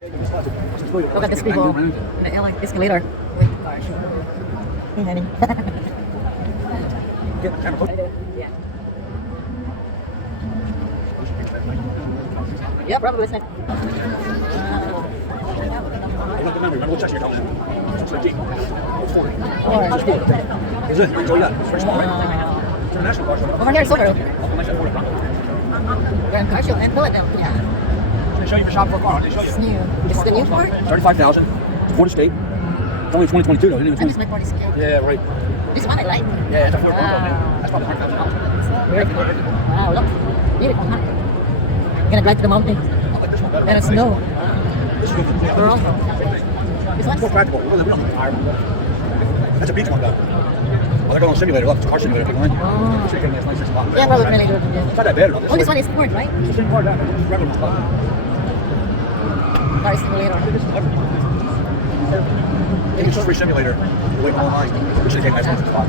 Look at these people in the escalator with cars. Hey, honey. Yeah. Yeah, probably it's like. Remember what chest you're talking about? It's like deep. It's 40. Or, Is it? Oh, yeah. It's very small, right? International cars. over here is Subaru. Can We're in car show and Philadelphia. I show you your shop for a car? They show It's you. new. This is the new Ford? 35,000. Ford Escape. It's only 2022 though. It didn't I even miss my Ford Escape. Yeah, right. This one I like. Yeah, it's a Ford Bronco, Wow. man. That's probably $100,000. Very cool. Wow, look. Beautiful, huh? You're gonna drive to the mountains. I like this one better. And it's snow. This is good. Yeah, Girl. Same thing. This It's one's more practical. We don't need tire. That's a beach one though. Well, they're going on simulator. Look, it's a car simulator. Right? Oh. So you can get a nice spot. Yeah, probably really good. It's not that bad though. Oh, this one is Ford, right? It's the same car down there. It's regular one. Car simulator. This is everything. It's just free simulator. You're waiting online. We should have taken that spot.